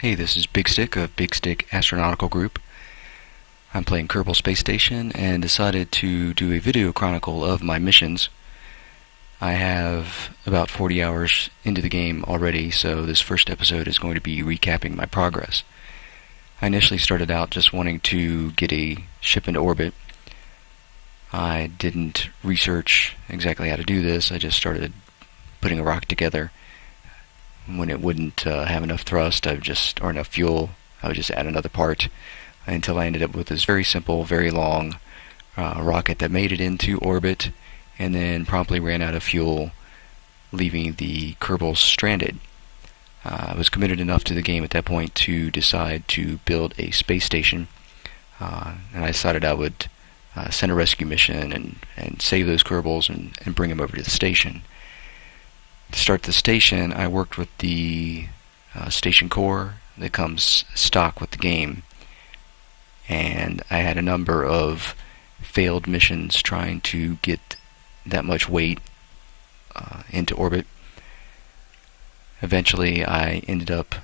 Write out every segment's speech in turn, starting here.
Hey, this is Big Stick of Big Stick Astronautical Group. I'm playing Kerbal Space Station and decided to do a video chronicle of my missions. I have about 40 hours into the game already, so this first episode is going to be recapping my progress. I initially started out just wanting to get a ship into orbit. I didn't research exactly how to do this. I just started putting a rocket together. When it wouldn't have enough thrust, or enough fuel, I would just add another part until I ended up with this very simple, very long rocket that made it into orbit and then promptly ran out of fuel, leaving the Kerbal stranded. I was committed enough to the game at that point to decide to build a space station, and I decided I would send a rescue mission and save those Kerbals and bring them over to the station. To start the station, I worked with the station core that comes stock with the game, and I had a number of failed missions trying to get that much weight into orbit. Eventually, I ended up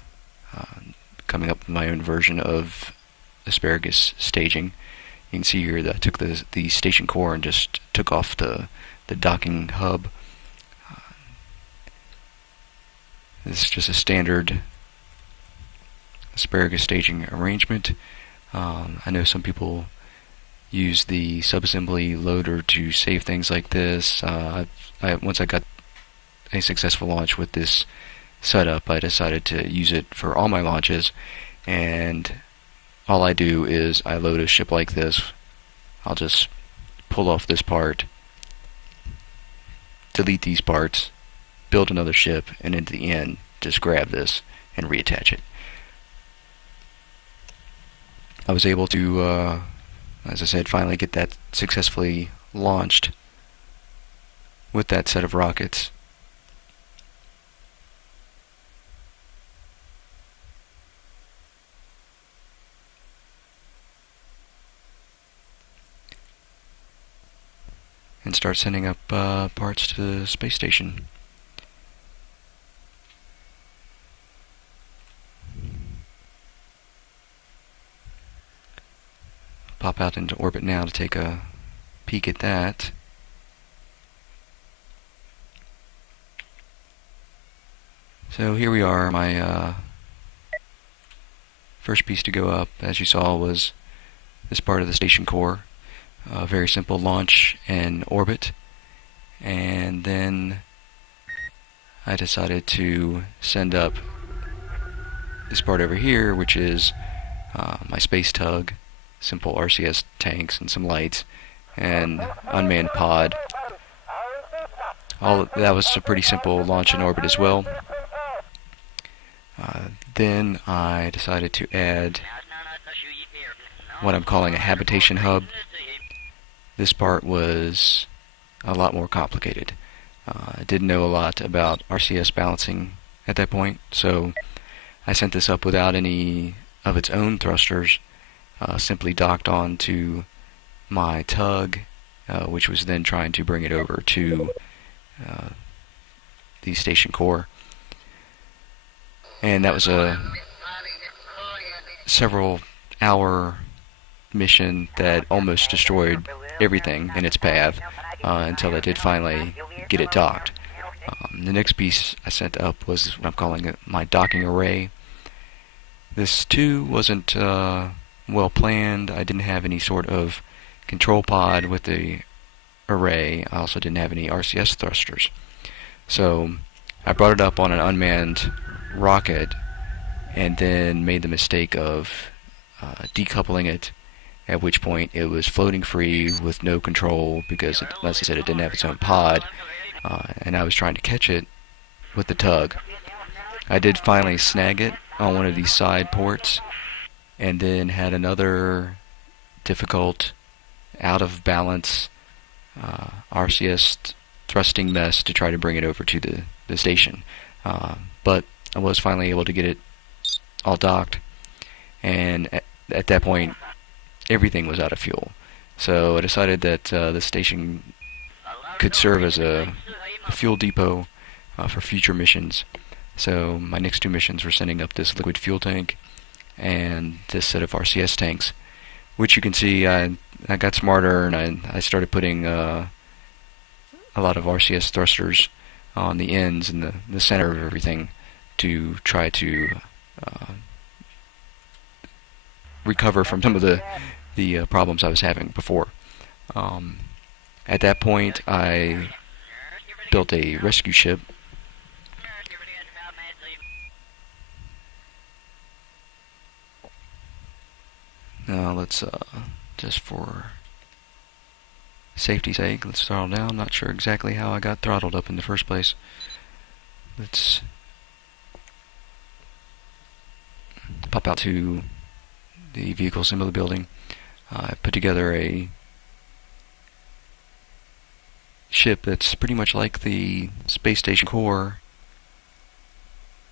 coming up with my own version of asparagus staging. You can see here that I took the station core and just took off the docking hub. This is just a standard asparagus staging arrangement. I know some people use the subassembly loader to save things like this. Once I got a successful launch with this setup, I decided to use it for all my launches, and all I do is I load a ship like this. I'll just pull off this part, delete these parts, build another ship, and at the end just grab this and reattach it. I was able to, as I said, finally get that successfully launched with that set of rockets. And start sending up parts to the space station. Pop out into orbit now to take a peek at that. So here we are. My first piece to go up, as you saw, was this part of the station core. A very simple launch and orbit. And then I decided to send up this part over here, which is my space tug. Simple RCS tanks and some lights and unmanned pod. That was a pretty simple launch and orbit as well. Then I decided to add what I'm calling a habitation hub. This part was a lot more complicated. I didn't know a lot about RCS balancing at that point, so I sent this up without any of its own thrusters. Simply docked onto my tug, which was then trying to bring it over to the station core. And that was a several hour mission that almost destroyed everything in its path until I did finally get it docked. The next piece I sent up was what I'm calling my docking array. This too wasn't well planned. I didn't have any sort of control pod with the array. I also didn't have any RCS thrusters. So I brought it up on an unmanned rocket and then made the mistake of decoupling it, at which point it was floating free with no control because, as I said, it didn't have its own pod, and I was trying to catch it with the tug. I did finally snag it on one of these side ports, and then had another difficult, out of balance RCS thrusting mess to try to bring it over to the station. But I was finally able to get it all docked, and at that point everything was out of fuel. So I decided that the station could serve as a fuel depot for future missions. So my next two missions were sending up this liquid fuel tank and this set of RCS tanks, which you can see I got smarter, and I started putting a lot of RCS thrusters on the ends and the center of everything to try to recover from some of the problems I was having before. At that point, I built a rescue ship. Now let's just for safety's sake, let's throttle down. I'm not sure exactly how I got throttled up in the first place. Let's pop out to the vehicle assembly building. I put together a ship that's pretty much like the space station core,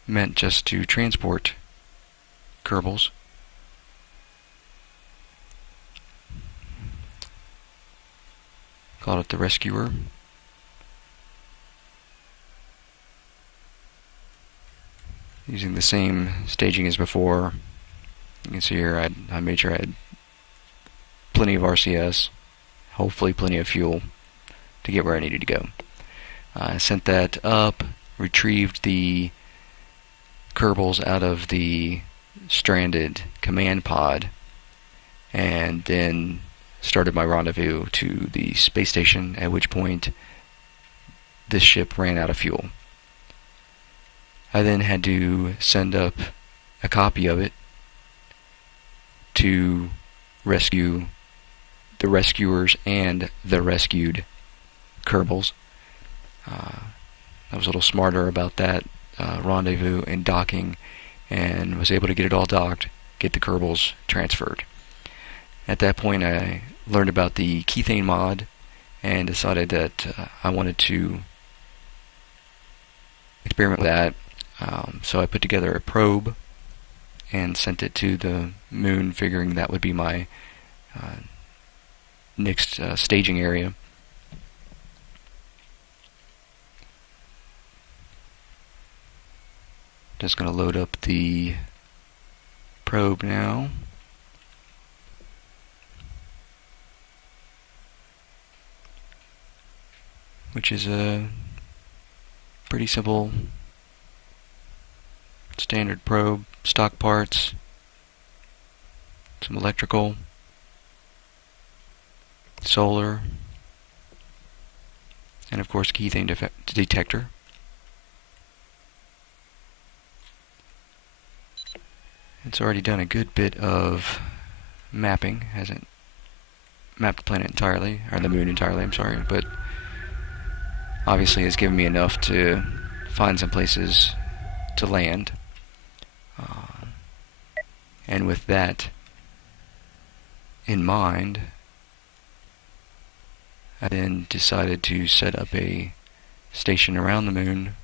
meant just to transport Kerbals. Called it the Rescuer. Using the same staging as before. You can see here I made sure I had plenty of RCS, hopefully plenty of fuel to get where I needed to go. I sent that up, retrieved the Kerbals out of the stranded command pod, and then started my rendezvous to the space station, at which point this ship ran out of fuel. I then had to send up a copy of it to rescue the rescuers and the rescued Kerbals. I was a little smarter about that rendezvous and docking, and was able to get it all docked, get the Kerbals transferred. At that point, I learned about the kethane mod and decided that I wanted to experiment with that. So I put together a probe and sent it to the moon, figuring that would be my next staging area. Just going to load up the probe now. Which is a pretty simple standard probe, stock parts, some electrical, solar, and of course kethane detector. It's already done a good bit of mapping. Hasn't mapped the planet entirely, or the moon entirely, I'm sorry, but obviously has given me enough to find some places to land. And with that in mind, I then decided to set up a station around the moon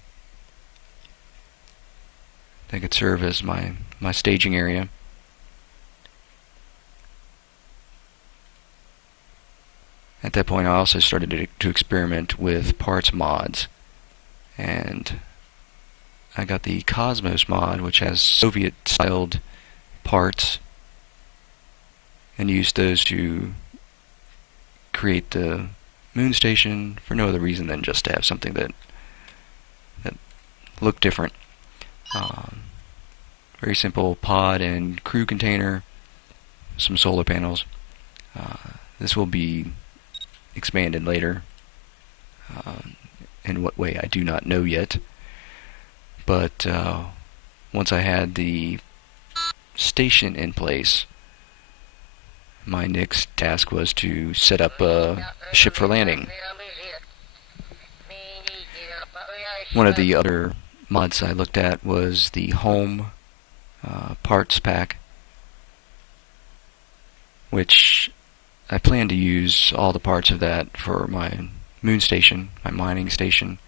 that could serve as my staging area. At that point, I also started to experiment with parts mods, and I got the Cosmos mod, which has Soviet-styled parts, and used those to create the moon station for no other reason than just to have something that looked different. Very simple pod and crew container, some solar panels. This will be expanded later. In what way, I do not know yet. But once I had the station in place, my next task was to set up a ship for landing. One of the other mods I looked at was the home parts pack, which I plan to use all the parts of that for my moon station, my mining station.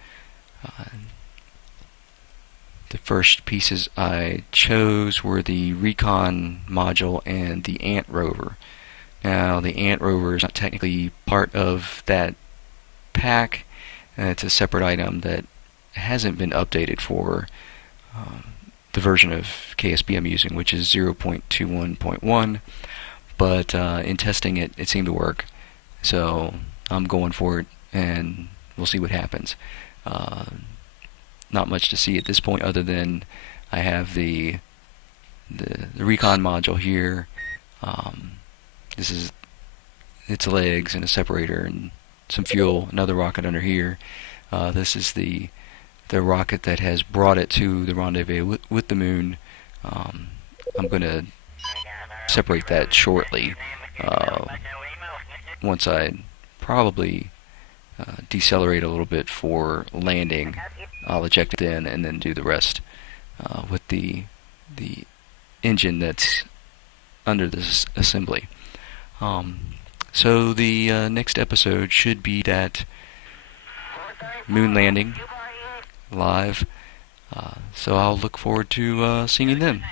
The first pieces I chose were the recon module and the Ant rover. Now, the Ant rover is not technically part of that pack. It's a separate item that hasn't been updated for the version of KSP I'm using, which is 0.21.1. But in testing it, it seemed to work. So I'm going for it, and we'll see what happens. Not much to see at this point, other than I have the recon module here. This is its legs and a separator and some fuel. Another rocket under here. This is the rocket that has brought it to the rendezvous with the moon. I'm going to separate that shortly. Once I probably decelerate a little bit for landing, I'll eject it in and then do the rest with the engine that's under this assembly. So the next episode should be that moon landing live. So I'll look forward to seeing you then.